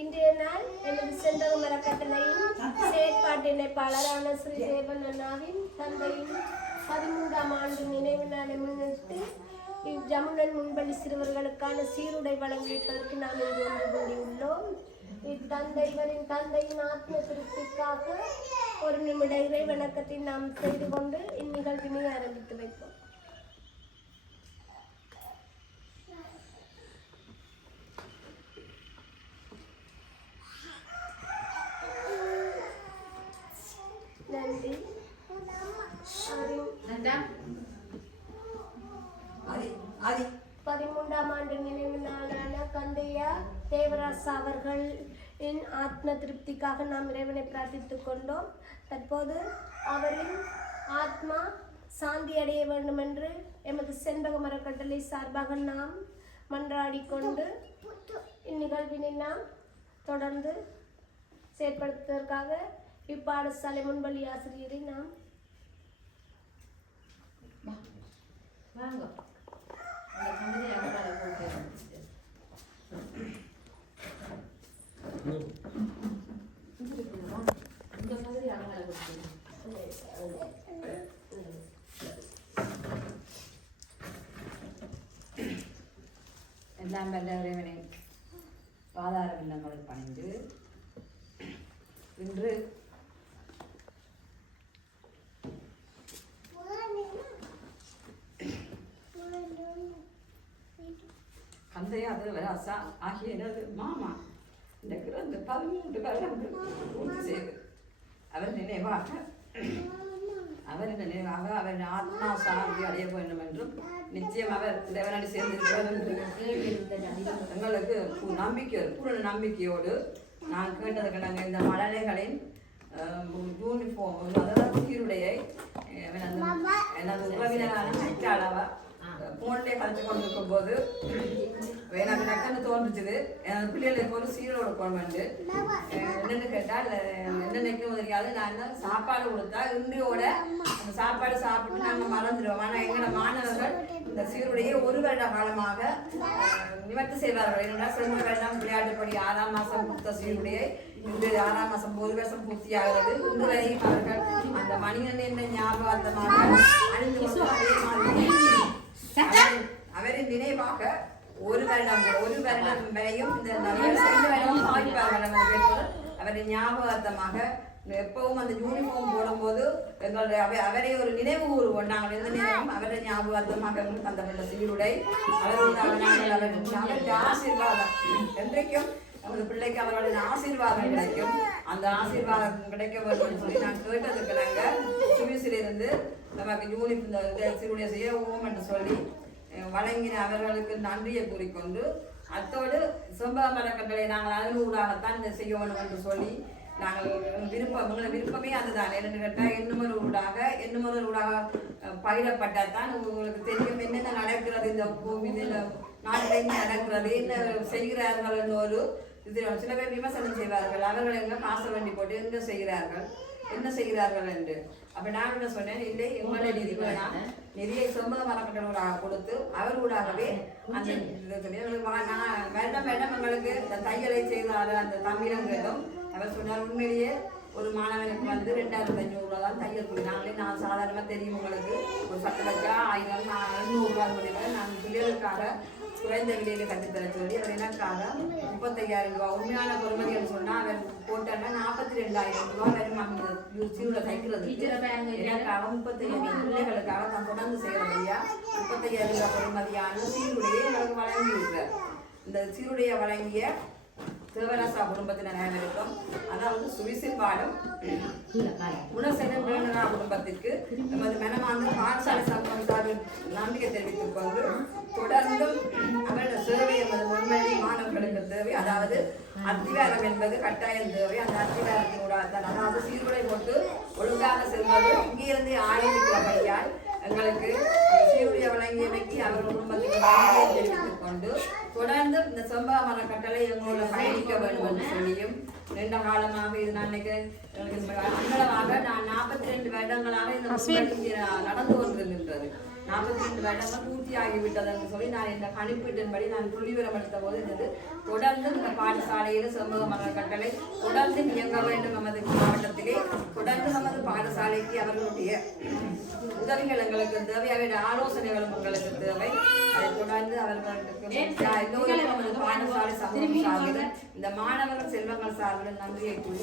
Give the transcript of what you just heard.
இன்றைய நாள் எனது செந்தக மரக்கட்டளையின் செயற்பாட்டு இணைப்பாளரான ஸ்ரீ தேவன் அண்ணாவின் தந்தையின் 13ஆம் ஆண்டு நினைவு நாளை முன்னிட்டு ஜமுனன் முன்பள்ளி சிறுவர்களுக்கான சீருடை வழங்குவதற்கு நாம் இங்கு ஒன்று கூடியுள்ளோம். இத்தந்தைவரின் தந்தையின் ஆத்ம திருப்திக்காக ஒரு நிமிட இறை வணக்கத்தை நாம் செய்து கொண்டு இந்நிகழ்வினை ஆரம்பித்து வைப்போம். நன்றி. 13ஆம் ஆண்டு நினைவு நாளான கந்தையா தேவராசா அவர்களின் ஆத்ம திருப்திக்காக நாம் இறைவனை பிரார்த்தித்துக் கொண்டோம். தற்போது அவரின் ஆத்மா சாந்தி அடைய வேண்டும் என்று எமது செண்பக மரக்கட்டளை சார்பாக நாம் மன்றாடிக்கொண்டு இந்நிகழ்வினை நாம் தொடர்ந்து செயற்படுத்துவதற்காக இப்பாடசாலை முன்பள்ளி ஆசிரியரை நாம் எல்லாம் வல்ல இறைவனை பாதார விண்ணங்களை பணிந்து இன்று கந்தையா தேவராசா ஆகிய எனது மாமா இந்த 13 வருடங்கள் பூர்த்தி செய்து அவரின் நினைவாக அவரின் ஆத்மா சாந்தி அடைய வேண்டும் என்றும் நிச்சயம் அவர் தேவனடி சேர்ந்திருக்கிறார் என்று எங்களுக்கு பூரண நம்பிக்கையோடு நான் கேட்டது கிடங்க இந்த மழலைகளின் யூனிஃபார்ம் அதாவது சீருடையை எனது உறவினரான நைட்டாளவா போன்லேயே கழிச்சு கொண்டிருக்கும் போது எனக்கு டக்குன்னு தோன்றுச்சுது என் பிள்ளைகளுக்கு ஒரு சீரோட கொண்டு என்னென்னு கேட்டால் என்ன நினைக்கும் தெரியாது நான் சாப்பாடு கொடுத்தா இன்றையோட அந்த சாப்பாடு சாப்பிட்டு நாங்கள் மறந்துடுவோம். ஆனால் எங்களோட மாணவர்கள் இந்த சீருடையை ஒரு வருட காலமாக நிவர்த்தி செய்வார்கள். என்னோட சென்ற வருடம் விளையாட்டுப்படி 6ஆம் மாதம் கொடுத்த சீருடையை இன்று 6ஆம் மாதம் 1 வருஷம் பூர்த்தியாகிறது. இன்று வரையும் அவர்கள் அந்த மணியன் என்ற ஞாபகமாக அணிந்து கொண்டு அதே மாதிரி அவரின் நினைவாக ஒரு வருடம் வரையும் அவரின் ஞாபகார்த்தமாக எப்பவும் அந்த யூனிஃபார்ம் போடும்போது எங்களுடைய அவரை ஒரு நினைவு கூறுவோம். நாங்கள் எந்த நேரமும் அவரை ஞாபகார்த்தமாக தந்த சீருடை அவருடைய ஆசீர்வாதம் என்றைக்கும் நமது பிள்ளைக்கு அவர்களுடைய ஆசீர்வாதம் கிடைக்கும். அந்த ஆசீர்வாதம் கிடைக்க வேண்டும் சொல்லி நான் கேட்டதுக்கு நாங்கள் சுவிசிலிருந்து நமக்கு இந்த சீருடைய செய்யவும் என்று சொல்லி வழங்கின அவர்களுக்கு நன்றியை கூறிக்கொண்டு அத்தோடு செண்பக மரக்கட்டளை நாங்கள் அதனூடாகத்தான் இதை செய்ய வேண்டும் என்று சொல்லி நாங்கள் எங்களை விருப்பமே அதுதான். என்னென்னு கேட்டால் இன்னுமொரு ஊடாக பயிரப்பட்டால் தான் உங்களுக்கு தெரியும் என்னென்ன நடக்கிறது இந்த நாட்டில் என்ன நடக்கிறது என்ன செய்கிறார்கள் என்ற ஒரு இதில் சில பேர் விமர்சனம் செய்வார்கள். அவர்கள் எங்கே காசை வேண்டி போட்டு எங்கே என்ன செய்கிறார்கள் என்று. அப்போ நான் என்ன சொன்னேன், இல்லை எங்களுடைய நிதி வேணாம், நிதியை செண்பக மரக்கட்டளையாக கொடுத்து அவர்களாகவே அந்த வருடம் எங்களுக்கு இந்த தையலை செய்தார் அந்த தமிழங்களும் அவர் சொன்னார். உண்மையிலேயே ஒரு மாணவனுக்கு 2500 ரூபா தான் தையல் கூலி. நான் சாதாரணமாக தெரியும் உங்களுக்கு ஒரு சட்டை வச்சா 1000 800 ரூபா முடியும். நான் பிள்ளைகளுக்காக குறைந்த விலையில் கற்றுத்தர சொல்லி அவர் எனக்காக 35,000 ரூபா உண்மையான பொறுமதி என்று சொன்னால் அவர் போட்டாங்க 42,000 ரூபா வரும் அந்த சீருடை தைக்கிறது. எனக்காக 35,000 பிள்ளைகளுக்காக தான் தொடர்ந்து செய்கிறபடியா 35,000 ரூபா பொறுமதியான சீருடையை எங்களுக்கு வழங்கி இருக்கிறார். இந்த சீருடையை வழங்கிய தேவராசா குடும்பத்தினர் அனைவருக்கும், அதாவது சுவிசில் வாழும் குணசேகர வேணுரா குடும்பத்திற்கு நமது மனமார்ந்த பாடசாலை சமூகம் சார்பில் நம்பிக்கை தெரிவித்துக் கொண்டு தொடர்ந்தும் அவருடைய சேவை எமது முன்வழி மாணவர்களுக்கு தேவை. அதாவது அத்திவாரம் என்பது கட்டாயம் தேவை. அந்த அத்திவாரத்தினூடாக அதாவது சீருடை போட்டு ஒழுங்காக செல்வது இங்கிருந்து ஆரம்பிக்கிறபடியால் எங்களுக்கு சீருடைய வழங்கியமைக்கு அவர் குடும்பத்துக்கு நன்றியை தெரிவித்துக் கொண்டு தொடர்ந்து இந்த செண்பக மரக்கட்டளை எங்களோட பயணிக்க வேண்டும் என்று சொல்லியும் நீண்ட காலமாக இது நான் நினைக்கிறேன் அங்களவாக நான் 42 வருடங்களாக இந்த முன்னெடுப்பு நடந்து கொண்டிருக்கின்றது. 42 வருடங்கள் பூர்த்தியாகிவிட்டது என்று சொல்லி நான் இந்த கணிப்பீட்டின்படி நான் புள்ளிவிவரம் எடுத்த போது இருந்தது. தொடர்ந்து இந்த பாடசாலையில் சமூக மரண கட்டளை தொடர்ந்து இயங்க வேண்டும். நமது மாவட்டத்திலே தொடர்ந்து நமது பாடசாலைக்கு அவர்களுடைய உதவிகள் எங்களுக்கு தேவை, அவருடைய ஆலோசனைகளும் எங்களுக்கு தேவை. அதை தொடர்ந்து அவர்களுக்கு எல்லோரும் நமது பாடசாலை சமூகம் சார்பில் இந்த மாணவர்கள் செல்வங்கள் சார்பில் நன்றியை கூறி